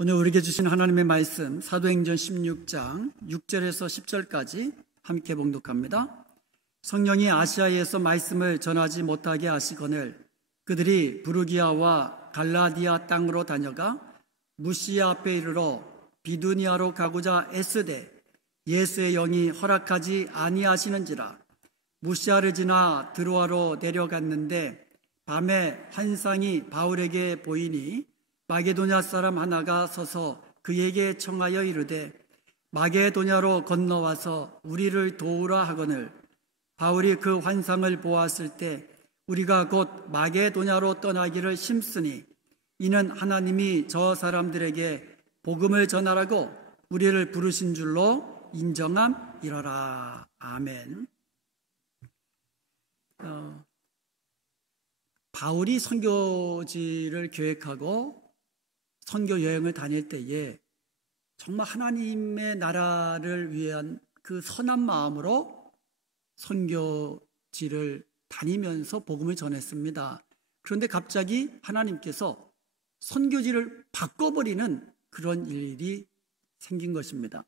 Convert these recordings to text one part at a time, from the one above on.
오늘 우리에게 주신 하나님의 말씀 사도행전 16장 6절에서 10절까지 함께 봉독합니다. 성령이 아시아에서 말씀을 전하지 못하게 하시거늘 그들이 부르기아와 갈라디아 땅으로 다녀가 무시아 앞에 이르러 비두니아로 가고자 애쓰되 예수의 영이 허락하지 아니하시는지라. 무시아를 지나 드로아로 내려갔는데 밤에 환상이 바울에게 보이니 마게도냐 사람 하나가 서서 그에게 청하여 이르되 마게도냐로 건너와서 우리를 도우라 하거늘 바울이 그 환상을 보았을 때 우리가 곧 마게도냐로 떠나기를 힘쓰니 이는 하나님이 저 사람들에게 복음을 전하라고 우리를 부르신 줄로 인정함이러라. 아멘. 바울이 선교지를 계획하고 선교 여행을 다닐 때에 정말 하나님의 나라를 위한 그 선한 마음으로 선교지를 다니면서 복음을 전했습니다. 그런데 갑자기 하나님께서 선교지를 바꿔버리는 그런 일이 생긴 것입니다.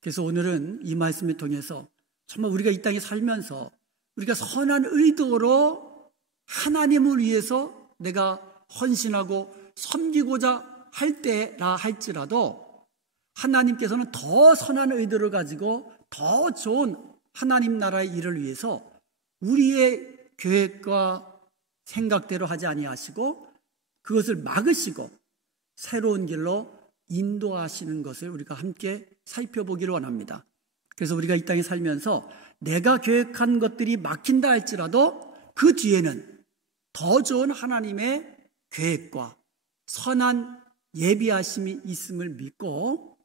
그래서 오늘은 이 말씀을 통해서 정말 우리가 이 땅에 살면서 우리가 선한 의도로 하나님을 위해서 내가 헌신하고 섬기고자 할 때라 할지라도 하나님께서는 더 선한 의도를 가지고 더 좋은 하나님 나라의 일을 위해서 우리의 계획과 생각대로 하지 아니하시고 그것을 막으시고 새로운 길로 인도하시는 것을 우리가 함께 살펴보기를 원합니다. 그래서 우리가 이 땅에 살면서 내가 계획한 것들이 막힌다 할지라도 그 뒤에는 더 좋은 하나님의 계획과 선한 예비하심이 있음을 믿고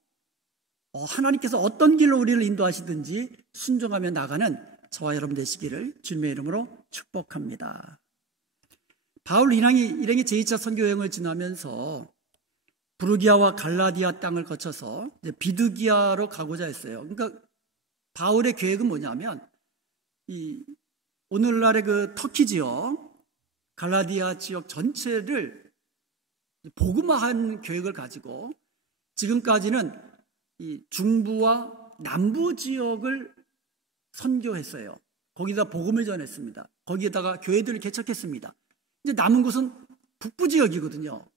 하나님께서 어떤 길로 우리를 인도하시든지 순종하며 나가는 저와 여러분 되시기를 주님의 이름으로 축복합니다. 바울 일행이 제2차 선교여행을 지나면서 부르기아와 갈라디아 땅을 거쳐서 비두기아로 가고자 했어요. 그러니까 바울의 계획은 뭐냐면 오늘날의 그 터키 지역, 갈라디아 지역 전체를 복음화한 계획을 가지고 지금까지는 이 중부와 남부 지역을 선교했어요. 거기다 복음을 전했습니다. 거기에다가 교회들을 개척했습니다. 이제 남은 곳은 북부 지역이거든요.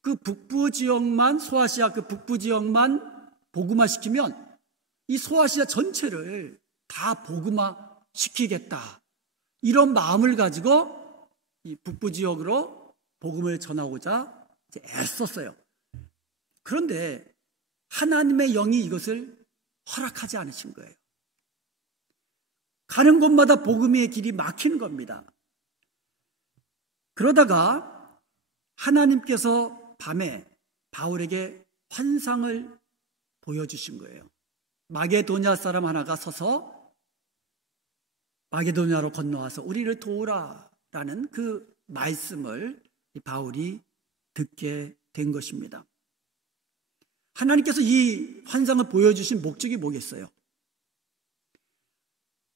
그 북부 지역만 소아시아 그 북부 지역만 복음화시키면 이 소아시아 전체를 다 복음화시키겠다. 이런 마음을 가지고 이 북부 지역으로 복음을 전하고자 애썼어요. 그런데 하나님의 영이 이것을 허락하지 않으신 거예요. 가는 곳마다 복음의 길이 막히는 겁니다. 그러다가 하나님께서 밤에 바울에게 환상을 보여주신 거예요. 마게도냐 사람 하나가 서서 마게도냐로 건너와서 우리를 도우라 라는 그 말씀을 바울이 듣게 된 것입니다. 하나님께서 이 환상을 보여주신 목적이 뭐겠어요?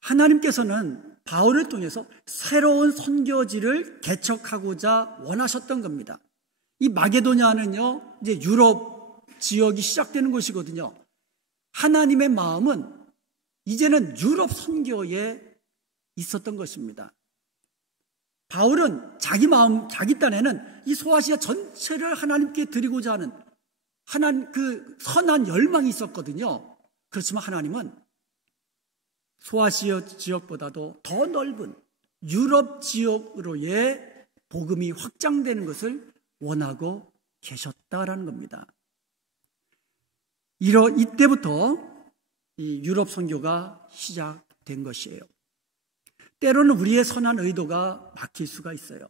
하나님께서는 바울을 통해서 새로운 선교지를 개척하고자 원하셨던 겁니다. 이 마게도냐는요, 이제 유럽 지역이 시작되는 곳이거든요. 하나님의 마음은 이제는 유럽 선교에 있었던 것입니다. 바울은 자기 딴에는 이 소아시아 전체를 하나님께 드리고자 하는 하나님 그 선한 열망이 있었거든요. 그렇지만 하나님은 소아시아 지역보다도 더 넓은 유럽 지역으로의 복음이 확장되는 것을 원하고 계셨다라는 겁니다. 이때부터 이 유럽 선교가 시작된 것이에요. 때로는 우리의 선한 의도가 막힐 수가 있어요.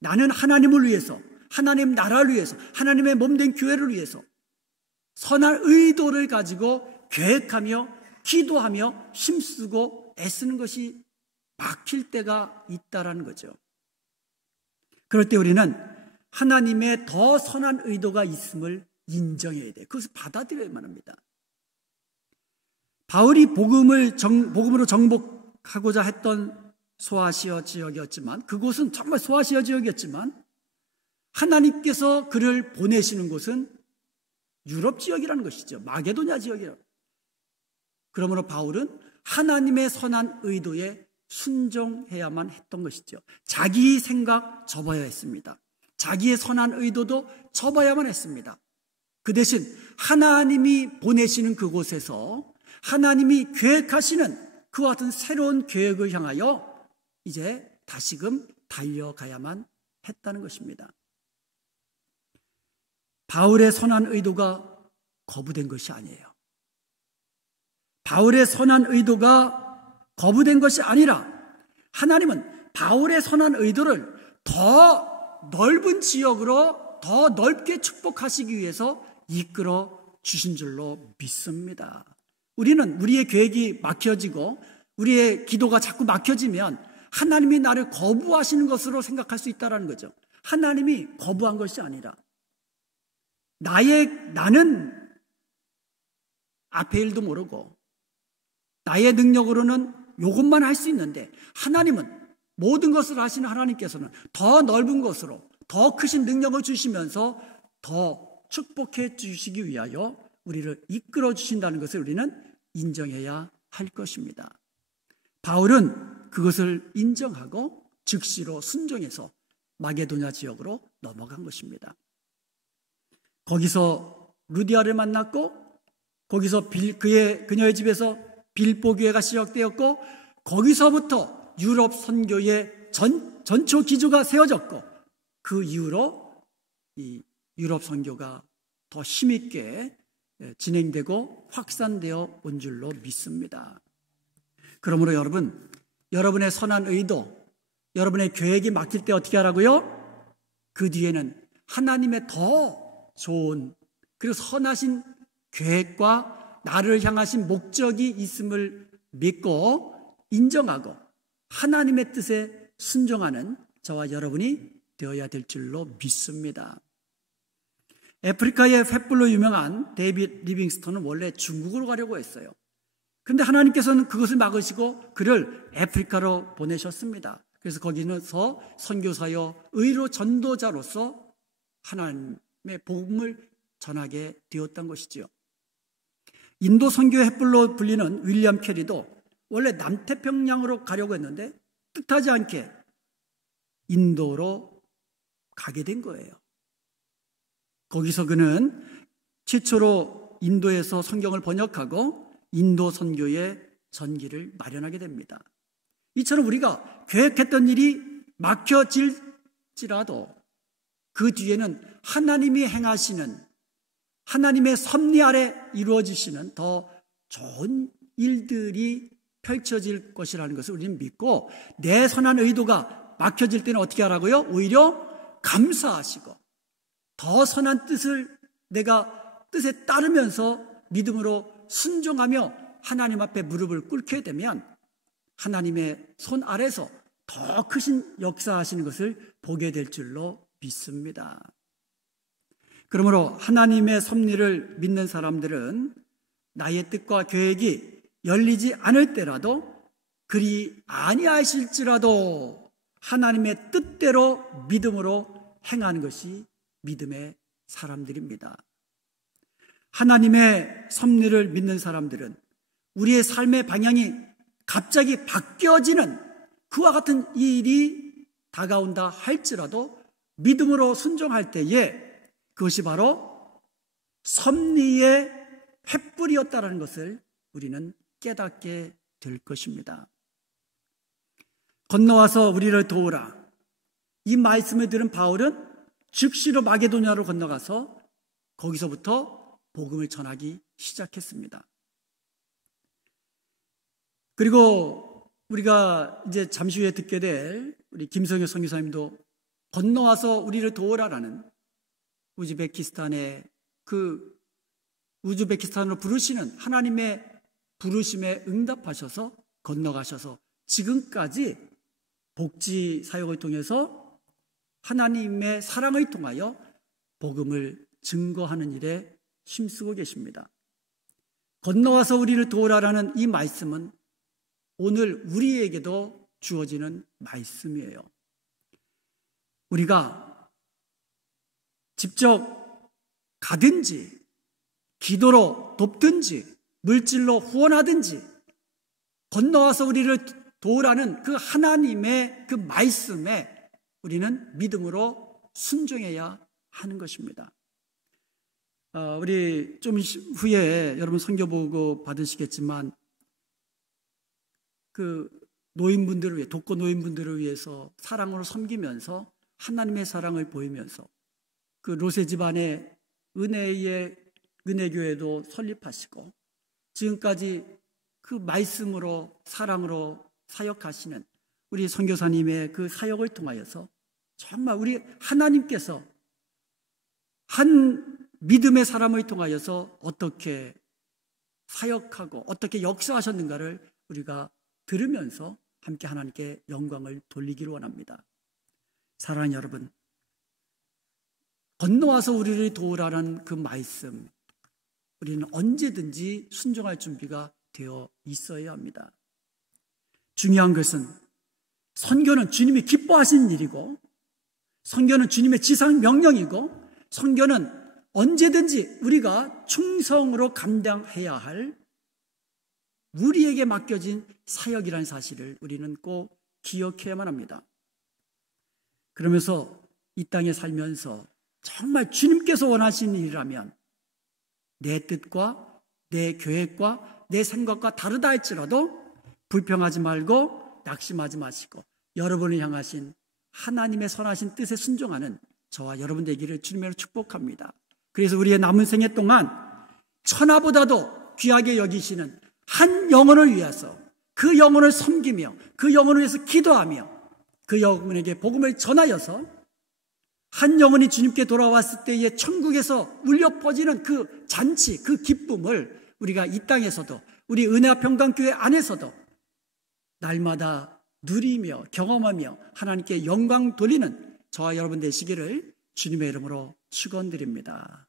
나는 하나님을 위해서, 하나님 나라를 위해서, 하나님의 몸된 교회를 위해서 선한 의도를 가지고 계획하며 기도하며 힘쓰고 애쓰는 것이 막힐 때가 있다라는 거죠. 그럴 때 우리는 하나님의 더 선한 의도가 있음을 인정해야 돼요. 그것을 받아들여야만 합니다. 바울이 복음으로 정복하고자 했던 소아시아 지역이었지만 그곳은 정말 소아시아 지역이었지만 하나님께서 그를 보내시는 곳은 유럽 지역이라는 것이죠. 마게도냐 지역이라고. 그러므로 바울은 하나님의 선한 의도에 순종해야만 했던 것이죠. 자기 생각 접어야 했습니다. 자기의 선한 의도도 접어야만 했습니다. 그 대신 하나님이 보내시는 그곳에서 하나님이 계획하시는 그와 같은 새로운 계획을 향하여 이제 다시금 달려가야만 했다는 것입니다. 바울의 선한 의도가 거부된 것이 아니에요. 바울의 선한 의도가 거부된 것이 아니라 하나님은 바울의 선한 의도를 더 넓은 지역으로 더 넓게 축복하시기 위해서 이끌어 주신 줄로 믿습니다. 우리는 우리의 계획이 막혀지고 우리의 기도가 자꾸 막혀지면 하나님이 나를 거부하시는 것으로 생각할 수 있다는 거죠. 하나님이 거부한 것이 아니라 나는 앞의 일도 모르고 나의 능력으로는 이것만 할 수 있는데 하나님은 모든 것을 하시는 하나님께서는 더 넓은 것으로 더 크신 능력을 주시면서 더 축복해 주시기 위하여 우리를 이끌어 주신다는 것을 우리는 인정해야 할 것입니다. 바울은 그것을 인정하고 즉시로 순종해서 마게도냐 지역으로 넘어간 것입니다. 거기서 루디아를 만났고 거기서 그녀의 집에서 빌보교회가 시작되었고 거기서부터 유럽 선교의 전초 기조가 세워졌고 그 이후로 이 유럽 선교가 더 힘있게 진행되고 확산되어 온 줄로 믿습니다. 그러므로 여러분, 여러분의 선한 의도, 여러분의 계획이 막힐 때 어떻게 하라고요? 그 뒤에는 하나님의 더 좋은 그리고 선하신 계획과 나를 향하신 목적이 있음을 믿고 인정하고 하나님의 뜻에 순종하는 저와 여러분이 되어야 될 줄로 믿습니다. 아프리카의 횃불로 유명한 데이빗 리빙스턴은 원래 중국으로 가려고 했어요. 그런데 하나님께서는 그것을 막으시고 그를 아프리카로 보내셨습니다. 그래서 거기서 선교사여 의로 전도자로서 하나님의 복음을 전하게 되었던 것이지요. 인도 선교의 횃불로 불리는 윌리엄 캐리도 원래 남태평양으로 가려고 했는데 뜻하지 않게 인도로 가게 된 거예요. 거기서 그는 최초로 인도에서 성경을 번역하고 인도 선교의 전기를 마련하게 됩니다. 이처럼 우리가 계획했던 일이 막혀질지라도 그 뒤에는 하나님이 행하시는 하나님의 섭리 아래 이루어지시는 더 좋은 일들이 펼쳐질 것이라는 것을 우리는 믿고 내 선한 의도가 막혀질 때는 어떻게 하라고요? 오히려 감사하시고 더 선한 뜻을 내가 뜻에 따르면서 믿음으로 순종하며 하나님 앞에 무릎을 꿇게 되면 하나님의 손 아래서 더 크신 역사하시는 것을 보게 될 줄로 믿습니다. 그러므로 하나님의 섭리를 믿는 사람들은 나의 뜻과 계획이 열리지 않을 때라도 그리 아니하실지라도 하나님의 뜻대로 믿음으로 행하는 것이 믿음의 사람들입니다. 하나님의 섭리를 믿는 사람들은 우리의 삶의 방향이 갑자기 바뀌어지는 그와 같은 일이 다가온다 할지라도 믿음으로 순종할 때에 그것이 바로 섭리의 횃불이었다는 것을 우리는 깨닫게 될 것입니다. 건너와서 우리를 도우라. 이 말씀을 들은 바울은 즉시로 마게도냐로 건너가서 거기서부터 복음을 전하기 시작했습니다. 그리고 우리가 이제 잠시 후에 듣게 될 우리 김성효 선교사님도 건너와서 우리를 도우라라는 우즈베키스탄의 그 우즈베키스탄으로 부르시는 하나님의 부르심에 응답하셔서 건너가셔서 지금까지 복지 사역을 통해서 하나님의 사랑을 통하여 복음을 증거하는 일에 힘쓰고 계십니다. 건너와서 우리를 도우라라는 이 말씀은 오늘 우리에게도 주어지는 말씀이에요. 우리가 직접 가든지 기도로 돕든지 물질로 후원하든지 건너와서 우리를 도우라는 그 하나님의 그 말씀에 우리는 믿음으로 순종해야 하는 것입니다. 우리 좀 후에 여러분 선교 보고 받으시겠지만 그 노인분들을 위해, 독거 노인분들을 위해서 사랑으로 섬기면서 하나님의 사랑을 보이면서 그 로세 집안의 은혜교회도 설립하시고 지금까지 그 말씀으로 사랑으로 사역하시는 우리 선교사님의 그 사역을 통하여서 정말 우리 하나님께서 한 믿음의 사람을 통하여서 어떻게 사역하고 어떻게 역사하셨는가를 우리가 들으면서 함께 하나님께 영광을 돌리기를 원합니다. 사랑하는 여러분, 건너와서 우리를 도우라는 그 말씀, 우리는 언제든지 순종할 준비가 되어 있어야 합니다. 중요한 것은 선교는 주님이 기뻐하신 일이고 선교는 주님의 지상 명령이고 선교는 언제든지 우리가 충성으로 감당해야 할 우리에게 맡겨진 사역이라는 사실을 우리는 꼭 기억해야만 합니다. 그러면서 이 땅에 살면서 정말 주님께서 원하시는 일이라면 내 뜻과 내 계획과 내 생각과 다르다 할지라도 불평하지 말고 낙심하지 마시고 여러분을 향하신 하나님의 선하신 뜻에 순종하는 저와 여러분 되기를 주님으로 축복합니다. 그래서 우리의 남은 생애 동안 천하보다도 귀하게 여기시는 한 영혼을 위해서 그 영혼을 섬기며 그 영혼을 위해서 기도하며 그 영혼에게 복음을 전하여서 한 영혼이 주님께 돌아왔을 때에 천국에서 울려 퍼지는 그 잔치, 그 기쁨을 우리가 이 땅에서도 우리 은혜와 평강교회 안에서도 날마다 누리며 경험하며 하나님께 영광 돌리는 저와 여러분 되시기를 주님의 이름으로 축원드립니다.